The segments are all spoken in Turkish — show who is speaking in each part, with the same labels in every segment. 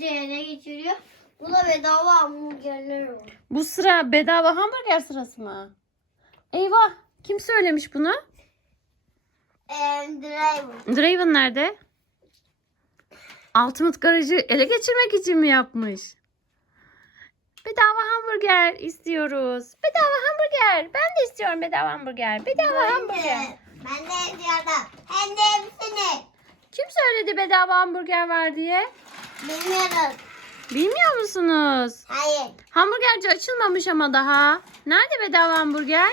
Speaker 1: ele geçiriyor. Bu da bedava hamburgerler var.
Speaker 2: Bu sıra bedava hamburger sırası mı? Eyvah. Kim söylemiş bunu?
Speaker 1: And driver.
Speaker 2: Draven nerede? Ultimate Garajı ele geçirmek için mi yapmış? Bedava hamburger istiyoruz. Bedava hamburger. Ben de istiyorum bedava hamburger. Bedava hamburger.
Speaker 1: Ben de yazıyordum. Hem de hepsini.
Speaker 2: Kim söyledi bedava hamburger var diye?
Speaker 1: Bilmiyorum.
Speaker 2: Bilmiyor musunuz?
Speaker 1: Hayır.
Speaker 2: Hamburgerci açılmamış ama daha. Nerede bedava hamburger?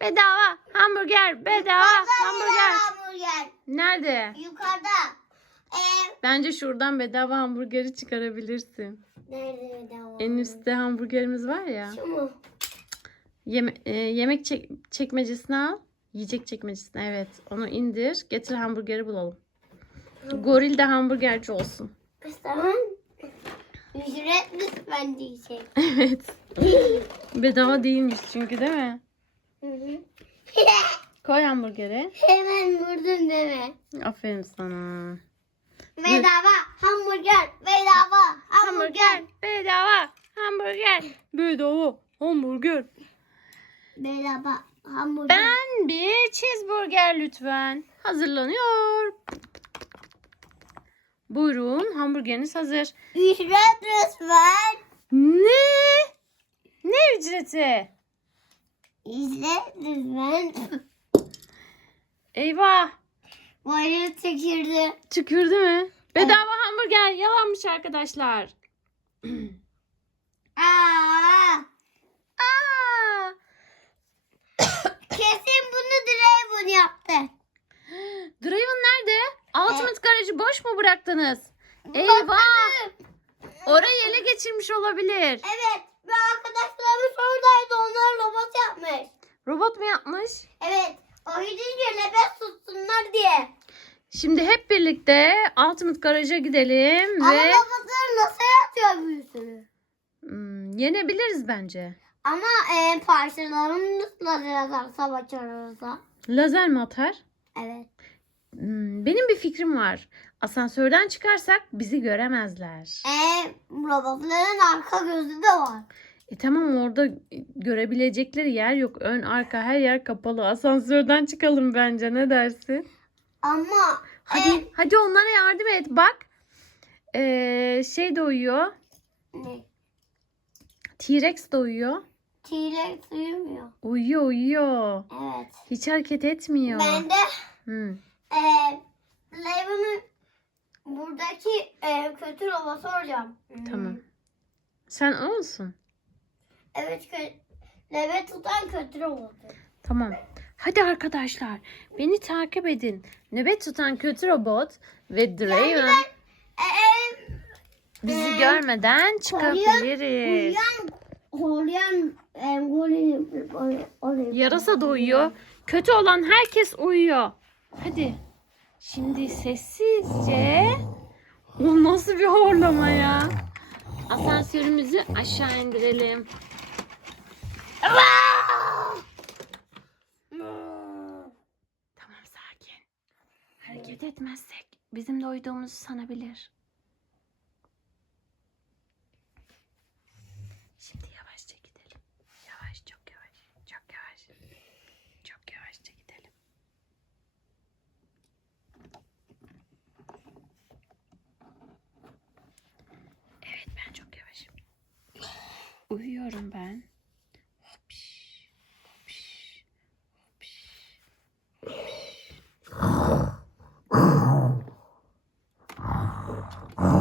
Speaker 2: Bedava hamburger, bedava hamburger.
Speaker 1: hamburger.
Speaker 2: Nerede?
Speaker 1: Yukarıda. Ee,
Speaker 2: Bence şuradan bedava hamburgeri çıkarabilirsin.
Speaker 1: nerede bedava?
Speaker 2: En üstte hamburgerimiz var ya.
Speaker 1: Şu mu?
Speaker 2: Yeme- e, yemek çek- çekmecesine al. Yiyecek çekmecesine evet. Onu indir. Getir hamburgeri bulalım. Goril de hamburgerci olsun.
Speaker 1: Tamam. Ücret lütfen diyecek.
Speaker 2: Evet. Bedava değilmiş çünkü değil mi?
Speaker 1: Hı hı.
Speaker 2: Koy hamburgeri.
Speaker 1: Hemen vurdun deme.
Speaker 2: Aferin sana.
Speaker 1: Bedava hamburger. Bedava hamburger.
Speaker 2: Bedava hamburger. Bedava hamburger.
Speaker 1: Bedava hamburger.
Speaker 2: Ben bir cheeseburger lütfen. Hazırlanıyor. Buyurun hamburgeriniz hazır.
Speaker 1: Ücret lütfen.
Speaker 2: Ne? Ne ücreti?
Speaker 1: Ücret lütfen.
Speaker 2: Eyvah.
Speaker 1: Boynu tükürdü.
Speaker 2: Tükürdü mü? Bedava hamburger yalanmış arkadaşlar.
Speaker 1: Aa! kesin bunu Draven yaptı.
Speaker 2: Draven nerede? Ultimate garajı bıraktınız? Eyvah! Orayı ele geçirmiş olabilir.
Speaker 1: Evet. Ve arkadaşlarımız oradaydı. Onlar robot yapmış.
Speaker 2: Robot mu yapmış?
Speaker 1: Evet. O gidince nefes tutsunlar diye.
Speaker 2: Şimdi hep birlikte Ultimate garaja gidelim
Speaker 1: Ama
Speaker 2: ve
Speaker 1: robotlar nasıl yatıyor büyüsünü?
Speaker 2: Hmm, yenebiliriz bence.
Speaker 1: Ama e, parçalarını nasıl yazarsa başarırsa.
Speaker 2: Lazer mi atar?
Speaker 1: Evet.
Speaker 2: Hmm, benim bir fikrim var. Asansörden çıkarsak bizi göremezler.
Speaker 1: E, robotların arka gözü de var.
Speaker 2: E tamam orada görebilecekleri yer yok. Ön arka her yer kapalı. Asansörden çıkalım bence. Ne dersin?
Speaker 1: Ama
Speaker 2: Hadi
Speaker 1: e,
Speaker 2: hadi onlara yardım et. Bak. Ee, şey de uyuyor.
Speaker 1: ne?
Speaker 2: T-Rex de uyuyor.
Speaker 1: T-Rex uyumuyor.
Speaker 2: Uyuyor uyuyor.
Speaker 1: Evet.
Speaker 2: Hiç hareket etmiyor.
Speaker 1: Ben de
Speaker 2: Hmm.
Speaker 1: e, Leven'ın buradaki e, kötü robot soracağım. Hmm.
Speaker 2: Tamam. Sen o musun?
Speaker 1: Evet. Kö Leve tutan kötü robot.
Speaker 2: Tamam. Hadi arkadaşlar beni takip edin. Nöbet tutan kötü robot ve Draven
Speaker 1: E, e,
Speaker 2: bizi
Speaker 1: Ee,
Speaker 2: görmeden çıkabiliriz.
Speaker 1: Uyuyan, horlayan e, oraya.
Speaker 2: Yarasa da uyuyor. Kötü olan herkes uyuyor. Hadi. Şimdi sessizce. O nasıl bir horlama ya? Asansörümüzü aşağı indirelim. Tamam sakin. Hareket etmezsek bizim de uyuduğumuzu sanabilir. Şimdi yavaşça gidelim. Yavaş, çok yavaş. Çok yavaş. Çok yavaşça gidelim. Evet, ben çok yavaşım. Uyuyorum ben. Hopş, hopş, hopş. Eyvah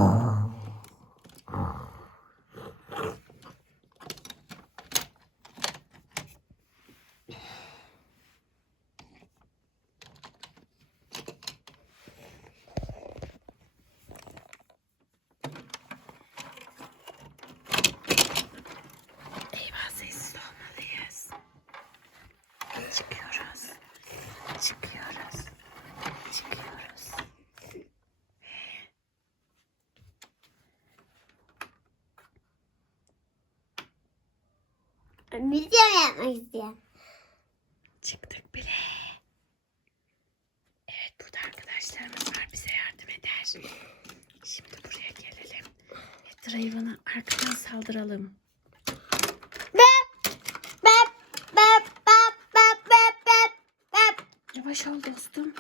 Speaker 1: Video yapmak istiyorum.
Speaker 2: Çıktık bile. Evet burada arkadaşlarımız var bize yardım eder. Şimdi buraya gelelim. Ve Draven'a arkadan saldıralım.
Speaker 1: Bep, bep, bep, bep, bep, bep.
Speaker 2: Yavaş ol dostum.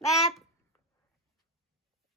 Speaker 1: Bye.